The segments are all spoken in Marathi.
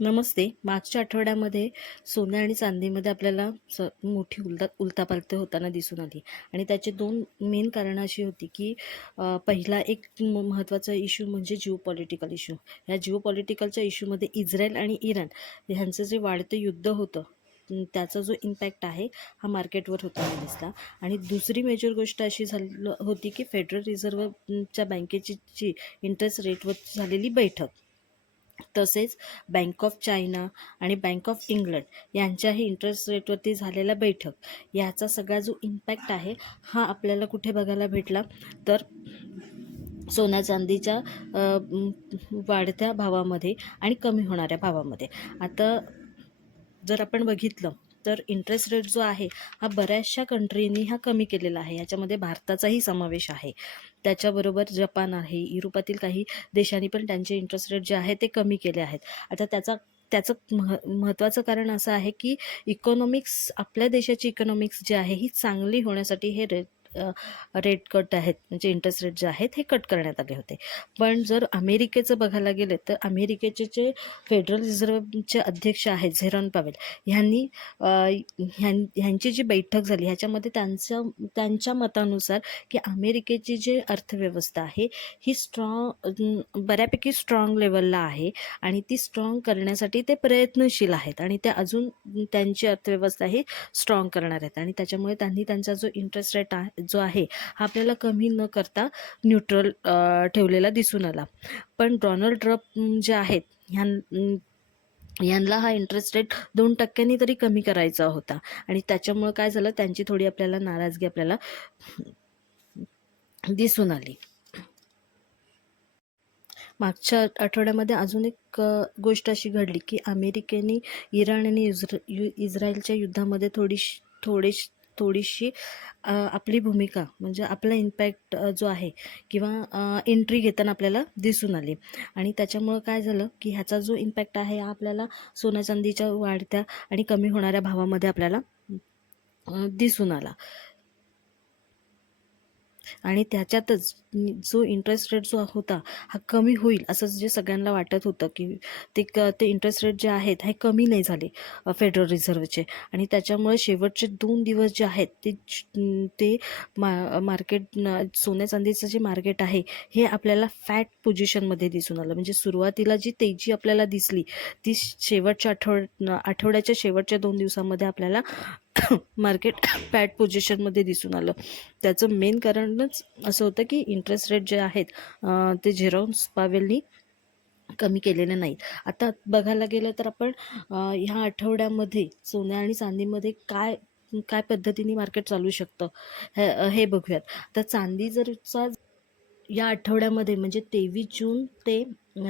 नमस्ते. मागच्या आठवड्यामध्ये सोने आणि चांदीमध्ये आपल्याला मोठी उलथापालथ होताना दिसून आली आणि त्याचे दोन मेन कारणं अशी होती की पहिला एक महत्त्वाचा इश्यू म्हणजे जिओपॉलिटिकल इश्यू. ह्या जिओपॉलिटिकलच्या इश्यूमध्ये इस्रायल आणि इराण ह्यांचं जे वाढतं युद्ध होतं त्याचा जो इम्पॅक्ट आहे हा मार्केटवर होताना दिसला. आणि दुसरी मेजर गोष्ट अशी होती की फेडरल रिझर्व्हच्या बँकेची जी इंटरेस्ट रेटवर झालेली बैठक, तसेच बँक ऑफ चायना आणि बँक ऑफ इंग्लंड यांच्याही इंटरेस्ट रेटवरती झालेला बैठक, याचा सगळा जो इम्पॅक्ट आहे हा आपल्याला कुठे बघायला भेटला तर सोन्या चांदीच्या वाढत्या भावामध्ये आणि कमी होणाऱ्या भावामध्ये. आता जर आपण बघितलं तर इंटरेस्ट रेट जो आहे हा बऱ्याचशा कंट्रीनी हा कमी केलेला आहे. याच्यामध्ये भारताचाही समावेश आहे. त्याच्याबरोबर जपान आहे, युरोपातील काही देशांनी पण त्यांचे इंटरेस्ट रेट जे आहे ते कमी केले आहेत. आता त्याचं महत्त्वाचं कारण असं आहे की इकॉनॉमिक्स, आपल्या देशाची इकॉनॉमिक्स जी आहे ही चांगली होण्यासाठी हे रेट कट आहेत, म्हणजे इंटरेस्ट रेट जे आहेत हे कट करण्यात आले होते. पण जर अमेरिकेचं बघायला गेलं तर अमेरिकेचे जे फेडरल रिझर्व्हचे अध्यक्ष आहेत झेरॉन पावेल ह्यांची जी बैठक झाली ह्याच्यामध्ये त्यांच्या मतानुसार की अमेरिकेची जी अर्थव्यवस्था आहे ही बऱ्यापैकी स्ट्रॉंग लेवलला आहे आणि ती स्ट्रॉंग करण्यासाठी ते प्रयत्नशील आहेत आणि ते अजून त्यांची अर्थव्यवस्था ही स्ट्रॉंग करणार आहेत. आणि त्याच्यामुळे त्यांनी त्यांचा जो इंटरेस्ट रेट जो आहे हा आपल्याला कमी न करता न्यूट्रल ठेवलेला दिसून आला. पण डोनाल्ड ट्रम्प जे आहेत यांना हा इंटरेस्ट रेट 2% तरी कमी करायचा होता आणि त्याच्यामुळे काय झालं, त्यांची थोडी आपल्याला नाराजगी आपल्याला दिसून आली. मागच्या आठवड्यामध्ये अजून एक गोष्ट अशी घडली की अमेरिकेने इराण आणि इस्रायलच्या युद्धामध्ये थोडीशी आपली भूमिका, म्हणजे आपला इम्पॅक्ट जो आहे किंवा एंट्री घेताना आपल्याला दिसून आली. आणि त्याच्यामुळं काय झालं की ह्याचा जो इम्पॅक्ट आहे हा आपल्याला सोन्या चांदीच्या वाढत्या आणि कमी होणाऱ्या भावामध्ये आपल्याला दिसून आला. आणि त्याच्यातच जो इंटरेस्ट रेट जो होता हा कमी होईल असं जे सगळ्यांना वाटत होतं की ते इंटरेस्ट रेट जे आहेत हे कमी नाही झाले फेडरल रिझर्व्हचे. आणि त्याच्यामुळे शेवटचे 2 दिवस जे आहेत ते मार्केट, सोन्या चांदीचं जे मार्केट आहे हे आपल्याला फॅट पोझिशनमध्ये दिसून आलं. म्हणजे सुरुवातीला जी तेजी आपल्याला दिसली ती शेवटच्या आठवड्याच्या शेवटच्या 2 दिवसामध्ये आपल्याला मार्केट फॅट पोझिशनमध्ये दिसून आलं. त्याचं मेन कारणच असं होतं की इंटरेस्ट रेट जे आहेत ते झेरॉन पावेलनी कमी केलेले नाहीत. आता बघायला गेलं तर आपण ह्या आठवड्यामध्ये सोन्या आणि चांदीमध्ये काय पद्धतीने मार्केट चालू शकतं हे बघूयात. तर चांदी जरचा या आठवड्यामध्ये म्हणजे 23 जून ते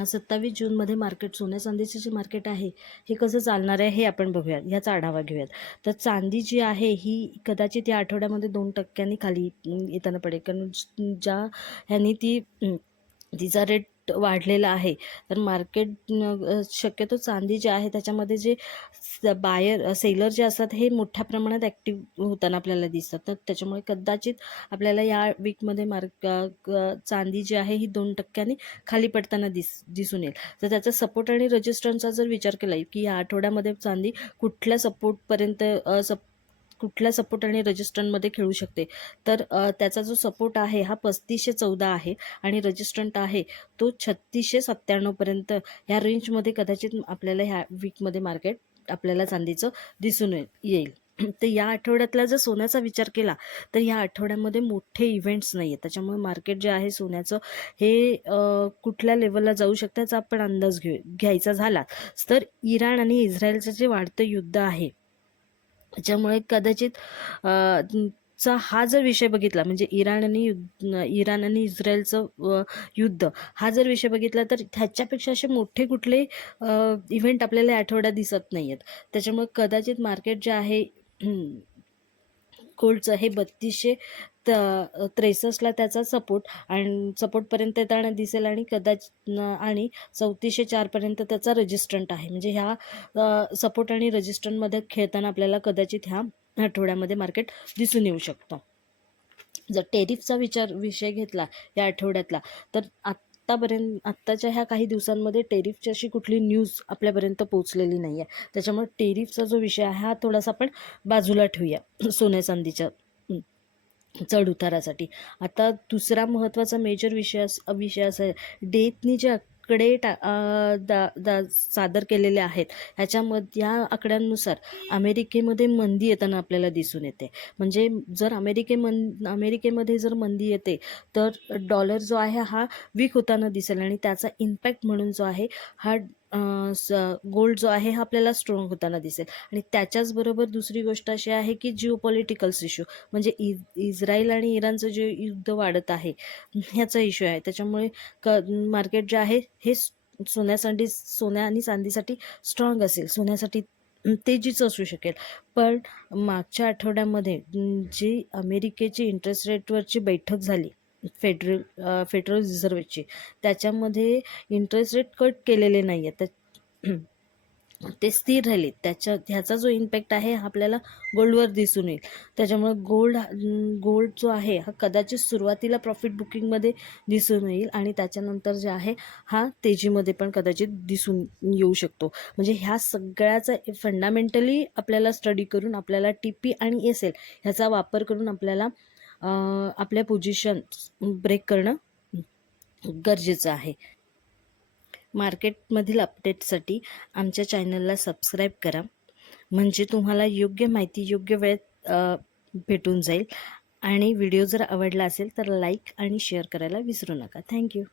27 जूनमध्ये मार्केट, सोन्या चांदीचं जे मार्केट आहे हे कसं चालणार आहे हे आपण बघूयात, ह्याचा आढावा घेऊयात. तर चांदी जी आहे ही कदाचित या आठवड्यामध्ये 2% खाली येताना पडेल, कारण ज्या ह्यांनी तिचा रेट वाढलेला आहे. तर मार्केट शक्यतो चांदी जे आहे त्याच्यामध्ये जे सेलर जे असतात हे मोठ्या प्रमाणात ॲक्टिव्ह होताना आपल्याला दिसतात. तर त्याच्यामुळे कदाचित आपल्याला या वीकमध्ये चांदी जी आहे ही 2% खाली पडताना दिसून येईल. तर त्याचा सपोर्ट आणि रेजिस्टन्सचा जर विचार केला की या आठवड्यामध्ये चांदी कुठल्या सपोर्ट आणि रेजिस्टन्समध्ये खेळू शकते, तर त्याचा जो सपोर्ट आहे हा 3514 आहे आणि रेजिस्टंट आहे तो 3697 पर्यंत ह्या रेंजमध्ये कदाचित आपल्याला ह्या वीकमध्ये मार्केट आपल्याला चांदीचं दिसून येईल. तर या आठवड्यातला जर सोन्याचा विचार केला तर या आठवड्यामध्ये मोठे इव्हेंट्स नाही आहेत. त्याच्यामुळे मार्केट जे आहे सोन्याचं हे कुठल्या लेवलला जाऊ शकतं याचा आपण अंदाज घ्यायचा झाला तर इराण आणि इस्रायलचं जे वाढतं युद्ध आहे त्याच्यामुळे कदाचित हा जर विषय बघितला, म्हणजे इराण आणि इस्रायलचं युद्ध हा जर विषय बघितला तर ह्याच्यापेक्षा असे मोठे कुठले इव्हेंट आपल्याला आठवड्यात दिसत नाही आहेत. त्याच्यामुळे कदाचित मार्केट जे आहे गोल्डचं हे 3263ला त्याचा सपोर्टपर्यंत येताना दिसेल आणि कदाचित आणि 3404 पर्यंत त्याचा रेजिस्टंट आहे. म्हणजे ह्या सपोर्ट आणि रेजिस्टंटमध्ये खेळताना आपल्याला कदाचित ह्या आठवड्यामध्ये मार्केट दिसून येऊ शकतं. जर टेरिफचा विषय घेतला या आठवड्यातला तर आत्ताच्या ह्या काही दिवसांमध्ये टेरिफची अशी कुठली न्यूज आपल्यापर्यंत पोहोचलेली नाही आहे. त्याच्यामुळे टेरिफचा जो विषय आहे हा थोडासा आपण बाजूला ठेवूया सोन्या चांदीच्या चढ उतारासाठी. आता दुसरा महत्त्वाचा मेजर विषय असा आहे, डेथनी जे आकडे सादर केलेले आहेत ह्याच्यामध्ये या आकड्यांनुसार अमेरिकेमध्ये मंदी येताना आपल्याला दिसून येते. म्हणजे जर अमेरिकेमध्ये जर मंदी येते तर डॉलर जो आहे हा वीक होताना दिसेल आणि त्याचा इम्पॅक्ट म्हणून जो आहे हा गोल्ड जो आहे हा आपल्याला स्ट्रॉंग होताना दिसेल. आणि त्याच्याचबरोबर दुसरी गोष्ट अशी आहे की जिओपॉलिटिकल्स इश्यू म्हणजे इस्रायल आणि इराणचं जे युद्ध वाढत आहे ह्याचा इश्यू आहे. त्याच्यामुळे मार्केट जे आहे हे सोन्या आणि चांदीसाठी स्ट्रॉंग असेल, सोन्यासाठी तेजीच असू शकेल. पण मागच्या आठवड्यामध्ये जी अमेरिकेची इंटरेस्ट रेटवरची बैठक झाली फेडरल रिझर्व्हची, त्याच्यामध्ये इंटरेस्ट रेट कट केलेले नाही आहेत, ते स्थिर राहिले. ह्याचा जो इम्पॅक्ट आहे हा आपल्याला गोल्डवर दिसून येईल. त्याच्यामुळे गोल्ड जो आहे हा कदाचित सुरुवातीला प्रॉफिट बुकिंगमध्ये दिसून येईल आणि त्याच्यानंतर जे आहे हा तेजीमध्ये पण कदाचित दिसून येऊ शकतो. म्हणजे ह्या सगळ्याचा फंडामेंटली आपल्याला स्टडी करून आपल्याला TP आणि SL ह्याचा वापर करून आपल्याला आपल्या पोझिशन ब्रेक करणं गरजेचं आहे. मार्केटमधील अपडेटसाठी आमच्या चॅनलला सबस्क्राईब करा, म्हणजे तुम्हाला योग्य माहिती योग्य वेळेत भेटून जाईल. आणि व्हिडिओ जर आवडला असेल तर लाईक आणि शेअर करायला विसरू नका. थँक्यू.